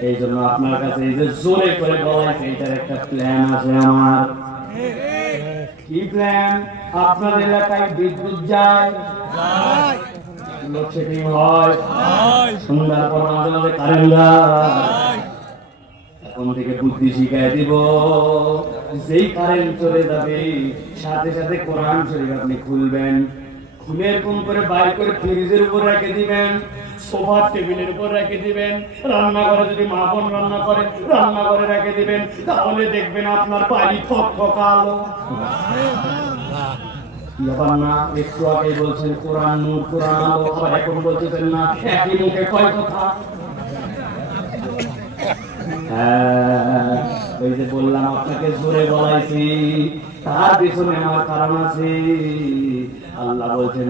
এই জন্য আপনার কাছে এই যে জোরে করে এটার একটা প্ল্যান আছে আমার। কি প্ল্যান আপনার এলাকায় বিদ্যুৎ যায়। লোডশেডিং হয়। সন্ধ্যার পর মাঝে মাঝে কারেন্ট এখন থেকে বুদ্ধি শিখাই দিব। যেই কারেন্ট চলে যাবে সাথে সাথে কোরআন শরীফ আপনি খুলবেন। খুলে এরকম করে বাইর করে ফ্রিজের উপর রেখে দিবেন সোফার টেবিলের উপর রেখে দিবেন রান্নাঘরে যদি মা বোন রান্না করে রান্নাঘরে রেখে দিবেন তাহলে দেখবেন আপনার বাড়ি ঠক ঠকালো ব্যাপার একটু আগে বলছেন কোরআন নূর কোরআন আলো। আবার এখন বলতেছেন না একই মুখে কয় কথা? হ্যাঁ, ওই যে বললাম আপনাকে জোরে বলাইছি। তার পিছনে আমার কারণ আছে। আল্লাহ বলছেন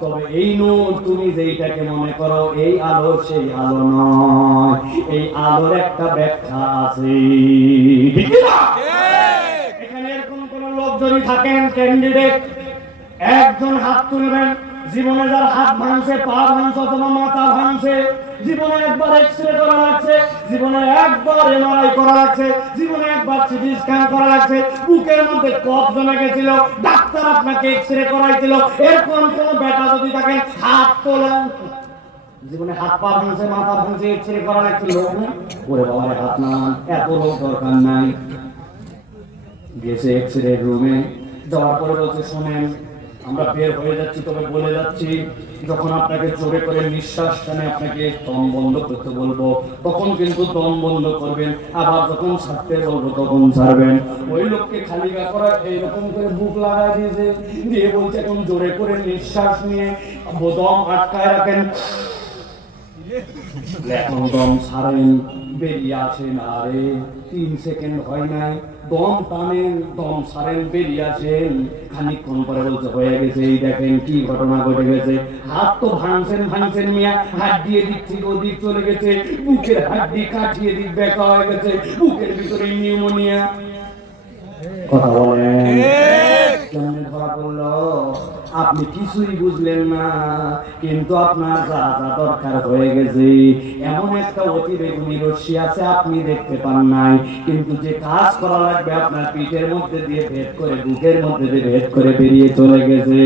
তবে এই নূর তুমি যেইটাকে মনে করো এই আলো সেই আলো নয়। এই আলোর একটা ব্যাখ্যা আছে। এখানে এরকম কোন লোক যদি থাকেন ক্যান্ডিডেট একজন হাত তুলবেন জীবনে যার হাত ভাঙছে পা ভাঙছে অথবা মাথা ভাঙছে জীবনে একবার এক্সরে করা লাগছে, জীবনে একবার এমআরআই করা লাগছে, জীবনে একবার সিটি স্ক্যান করা লাগছে, বুকের মধ্যে কফ জমে গেছিল, ডাক্তার আপনাকে এক্সরে করাইছিল, এরকম কোন বেটা যদি থাকেন হাত তোলেন জীবনে হাত পা ভাঙছে, মাথা ভাঙছে এক্সরে করা লাগছে, লোক নেই। ওরে বাবা হাত নামান এত লোক দরকার নাই। গেছে এক্স রে রুমে যাওয়ার পরে বলছে, শোনেন আমরা বের হয়ে যাচ্ছি, তবে বলে যাচ্ছি, যখন আপনাকে জোরে করে নিঃশ্বাস টানে আপনাকে দম বন্ধ করতে বলব, তখন কিন্তু দম বন্ধ করবেন, আবার যখন ছাড়তে বলব, তখন ছাড়বেন। ওই লোককে খালি গা করা, এইরকম করে বুক লাগাই দিয়েছে দিয়ে বলছে, এখন জোরে করে নিঃশ্বাস নিয়ে দম আটকায় রাখেন। দম ছাড়েন বেরিয়ে আসেন আরে তিন সেকেন্ড হয় নাই, দম টানেন, দম বেরিয়ে আসেন খানিকক্ষণ পরে হয়ে গেছে, এই দেখেন কি ঘটনা ঘটে গেছে। হাত তো ভাঙছেন ভাঙছেন মিয়া, হাত দিয়ে দিক ওদিক চলে গেছে। বুকের হাত দিয়ে কাটিয়ে দিক বেকা হয়ে গেছে। বুকের ভিতরে নিউমোনিয়া কথা বলেন। আপনি কিছুই বুঝলেন না, কিন্তু আপনার যা যা দরকার হয়ে গেছে। এমন একটা অতি বেগুনি রশ্মি আছে, আপনি দেখতে পান নাই। কিন্তু যে কাজ করা লাগবে আপনার পিঠের মধ্যে দিয়ে ভেদ করে, বুকের মধ্যে দিয়ে ভেদ করে বেরিয়ে চলে গেছে।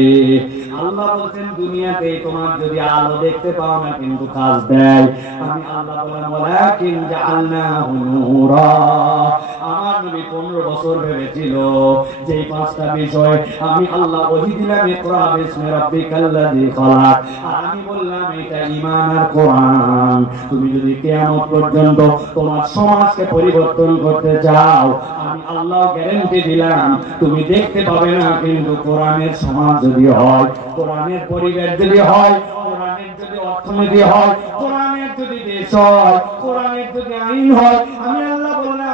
আল্লাহ বলছেন, দুনিয়াতে তোমার যদি আলো দেখতে পাও না, কিন্তু কাজ দেয়। আমি আল্লাহ বলেন জাআলনাহু নূরা। আমার নবী 15 বছর ভেবেছিল। যে পাঁচটা বিষয় আমি আল্লাহ দিলাম, ইকরা বিসমি রাব্বিকাল্লাযী খালাক। আর আমি বললাম, এটা ঈমান আর কোরআন। তুমি যদি কিয়ামত পর্যন্ত তোমার সমাজকে পরিবর্তন করতে চাও, আমি আল্লাহ গ্যারান্টি দিলাম, তুমি দেখতে পাবে না কিন্তু কোরআনের সমাজ যদি হয়, কোরআনের পরিবেশ যদি হয়, কোরআনের যদি অর্থনীতি হয়, কোরআনের যদি দেশ হয়, কোরআনের যদি আইন হয়, আমি আল্লাহ বললাম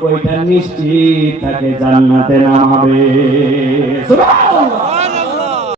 ওইটা নিশ্চিত তাকে জান্নাতে নামাবে। সুবহানাল্লাহ।